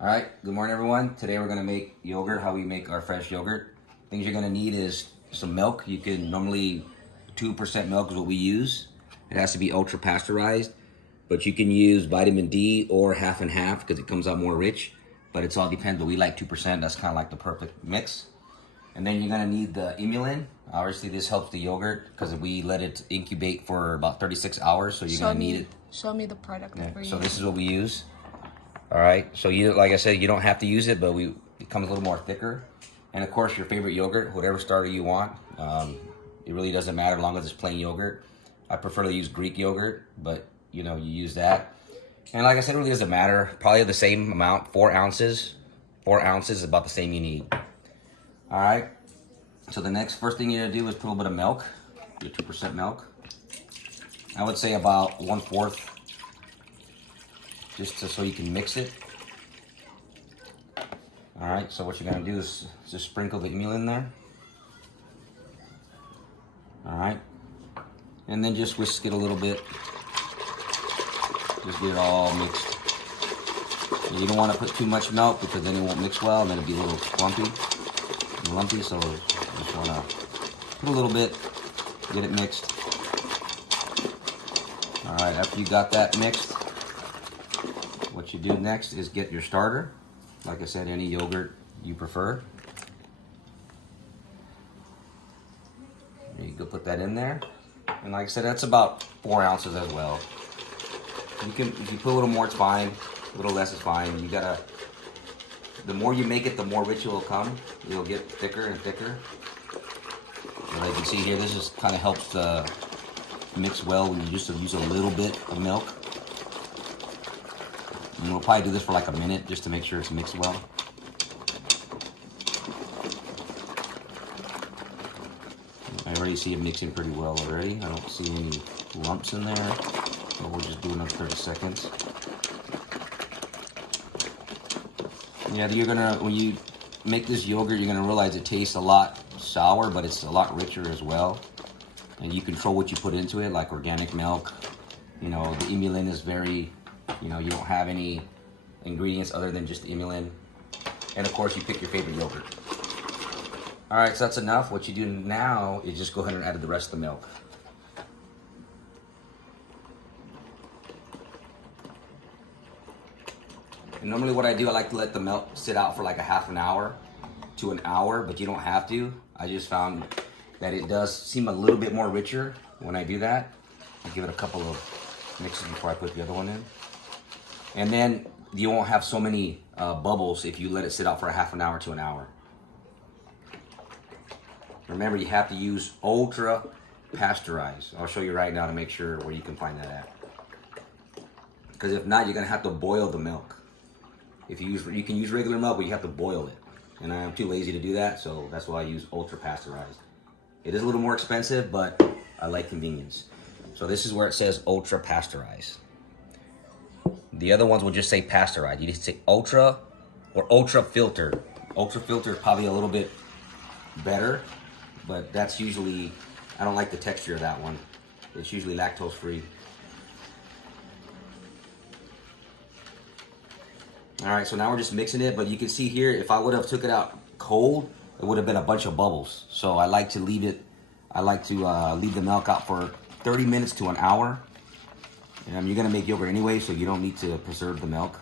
All right, good morning everyone. Today we're gonna make yogurt, how we make our fresh yogurt. Things you're gonna need is some milk. You can normally 2% milk is what we use. It has to be ultra pasteurized, but you can use vitamin D or half and half because it comes out more rich, but it's all depends, but we like 2%. That's kind of like the perfect mix. And then you're gonna need the emulin. Obviously this helps the yogurt because we let it incubate for about 36 hours, so you're gonna need it. Show me the product that we're So using. this is what we use. All right, so you, like I said, you don't have to use it, but it comes a little more thicker. And of course, your favorite yogurt, whatever starter you want. It really doesn't matter as long as it's plain yogurt. I prefer to use Greek yogurt, but you use that. And like I said, it really doesn't matter. Probably the same amount, 4 ounces. 4 ounces is about the same you need. All right, so the first thing you're gonna do is put a little bit of milk, your 2% milk. I would say about 1/4, just so you can mix it. All right, so what you're gonna do is just sprinkle the emulin there. All right, and then just whisk it a little bit. Just get it all mixed. And you don't want to put too much milk because then it won't mix well and then it'll be a little clumpy and lumpy. So you just wanna put a little bit, get it mixed. All right, after you got that mixed, what you do next is get your starter. Like I said, any yogurt you prefer. You go put that in there. And like I said, that's about 4 ounces as well. If you put a little more, it's fine. A little less is fine. The more you make it, the more rich it will come. It'll get thicker and thicker. And like you can see here, this just kind of helps the mix well when you just use a little bit of milk. And we'll probably do this for like a minute just to make sure it's mixed well. I already see it mixing pretty well already. I don't see any lumps in there. So we'll just do another 30 seconds. Yeah, when you make this yogurt, you're gonna realize it tastes a lot sour, but it's a lot richer as well. And you control what you put into it, like organic milk. The emulin is very, you don't have any ingredients other than just emulin. And of course, you pick your favorite yogurt. All right, so that's enough. What you do now is just go ahead and add the rest of the milk. And normally what I do, I like to let the milk sit out for like a half an hour to an hour, but you don't have to. I just found that it does seem a little bit more richer when I do that. I'll give it a couple of mixes before I put the other one in. And then you won't have so many bubbles if you let it sit out for a half an hour to an hour. Remember, you have to use ultra pasteurized. I'll show you right now to make sure where you can find that at. Because if not, you're gonna have to boil the milk. You can use regular milk, but you have to boil it. And I'm too lazy to do that, so that's why I use ultra pasteurized. It is a little more expensive, but I like convenience. So this is where it says ultra pasteurized. The other ones will just say pasteurized. You just say ultra or ultra filtered. Ultra filtered is probably a little bit better, but that's usually, I don't like the texture of that one. It's usually lactose free. All right, so now we're just mixing it, but you can see here, if I would have took it out cold, it would have been a bunch of bubbles. So I like to leave the milk out for 30 minutes to an hour. And you're gonna make yogurt anyway, so you don't need to preserve the milk.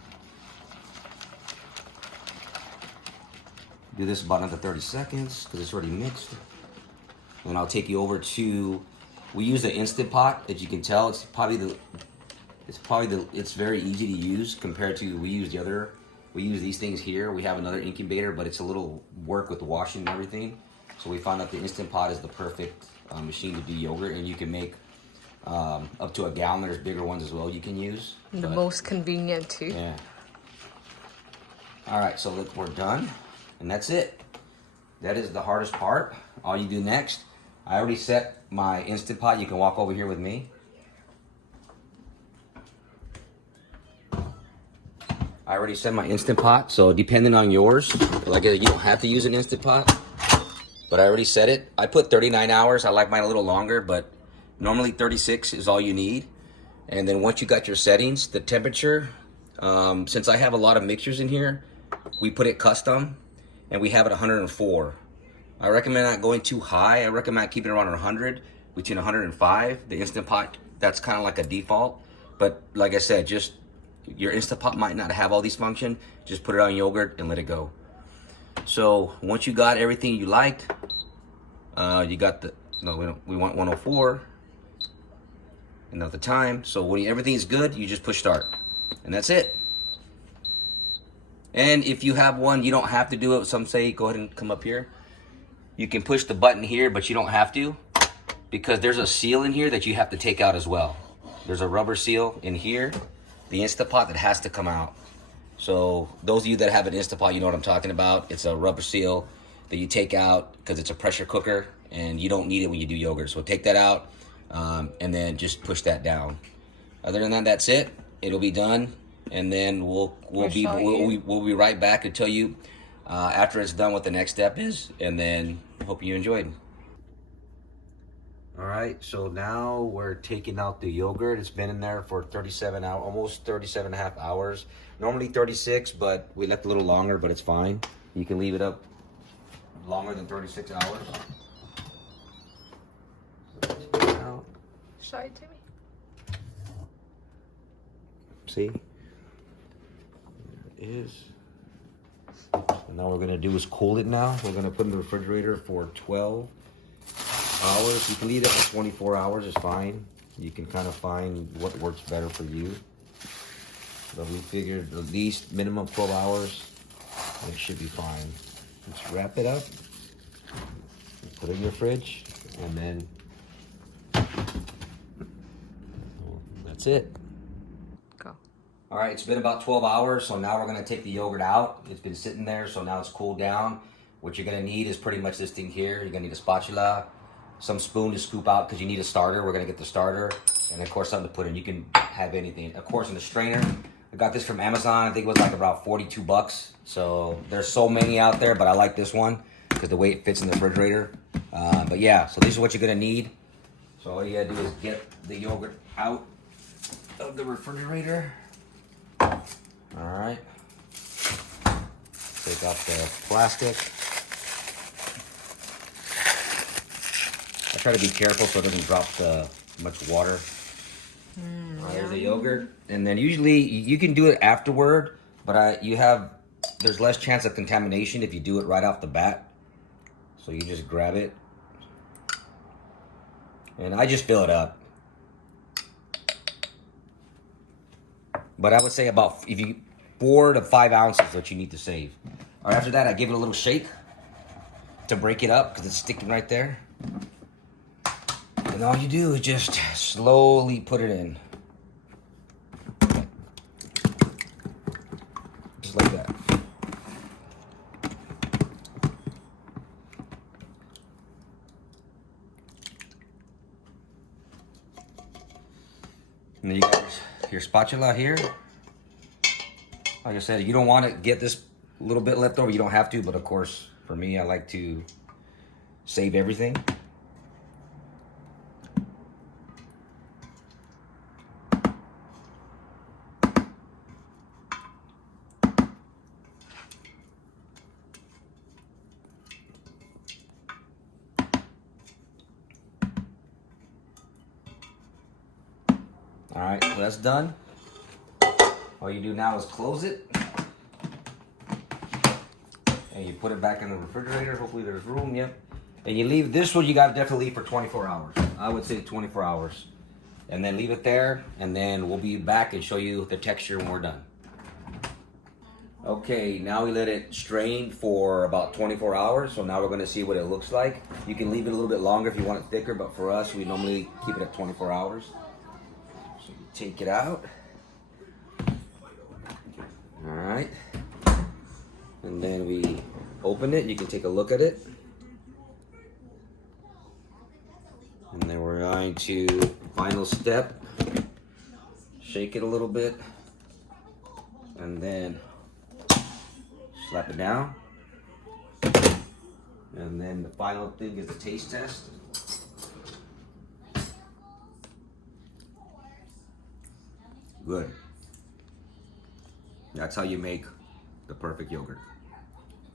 Do this about another 30 seconds because it's already mixed. And I'll take you over to, we use the Instant Pot. As you can tell, it's very easy to use compared to, we use these things here. We have another incubator, but it's a little work with the washing and everything. So we found out the Instant Pot is the perfect machine to do yogurt, and you can make up to a gallon. There's bigger ones as well you can use. The most convenient too. Yeah. All right, so look, we're done, and that's it. That is the hardest part. All you do next, I already set my Instant Pot. You can walk over here with me. I already set my Instant Pot, so depending on yours, like you don't have to use an Instant Pot, but I already set it. I put 39 hours. I like mine a little longer, but normally 36 is all you need. And then once you got your settings, the temperature, Since I have a lot of mixtures in here, we put it custom, and we have it 104. I recommend not going too high. I recommend keeping it around 100, between 105. The Instant Pot, that's kind of like a default. But like I said, just your Instant Pot might not have all these functions. Just put it on yogurt and let it go. So once you got everything you liked, you got the, no, we want 104. Enough the time. So when everything's good, you just push start. And that's it. And if you have one, you don't have to do it. Some say go ahead and come up here. You can push the button here, but you don't have to, because there's a seal in here that you have to take out as well. There's a rubber seal in here, the Instant Pot, that has to come out. So those of you that have an Instant Pot, you know what I'm talking about. It's a rubber seal that you take out because it's a pressure cooker, and you don't need it when you do yogurt. So take that out, and then just push that down. Other than that, that's it. It'll be done, and then we'll be right back to tell you after it's done what the next step is, and then hope you enjoyed. All right, so now we're taking out the yogurt. It's been in there for 37 hours, almost 37 and a half hours. Normally 36, but we left a little longer, but it's fine. You can leave it up longer than 36 hours. So take it out. Show it to me. See? There it is. So now what we're gonna do is cool it now. We're gonna put it in the refrigerator for 12 hours. You can leave it for 24 hours, it's fine. You can kind of find what works better for you. But we figured at least minimum 12 hours, and it should be fine. Just wrap it up, put it in your fridge, and then that's it. Go. All right, it's been about 12 hours, so now we're gonna take the yogurt out. It's been sitting there, so now it's cooled down. What you're gonna need is pretty much this thing here. You're gonna need a spatula, some spoon to scoop out because you need a starter. We're gonna get the starter, and of course something to put in. You can have anything. Of course, in the strainer, I got this from Amazon. I think it was like about 42 bucks. So there's so many out there, but I like this one because the way it fits in the refrigerator. But yeah, so this is what you're gonna need. So all you gotta do is get the yogurt out of the refrigerator. All right. Take off the plastic. I try to be careful so it doesn't drop much water. There's the yogurt, and then usually you can do it afterward, but there's less chance of contamination if you do it right off the bat. So you just grab it, and I just fill it up. But I would say about 4 to 5 ounces that you need to save. All right, after that, I give it a little shake to break it up because it's sticking right there. And all you do is just slowly put it in. Just like that. And then you got your spatula here. Like I said, you don't want to get this little bit left over. You don't have to, but of course, for me, I like to save everything. All right, well, that's done. All you do now is close it. And you put it back in the refrigerator. Hopefully there's room, yep. And you leave this one, you gotta definitely leave for 24 hours. I would say 24 hours. And then leave it there, and then we'll be back and show you the texture when we're done. Okay, now we let it strain for about 24 hours. So now we're gonna see what it looks like. You can leave it a little bit longer if you want it thicker, but for us, we normally keep it at 24 hours. So you take it out. All right. And then we open it. You can take a look at it. And then we're going to, final step, shake it a little bit. And then slap it down. And then the final thing is the taste test. Good. That's how you make the perfect yogurt.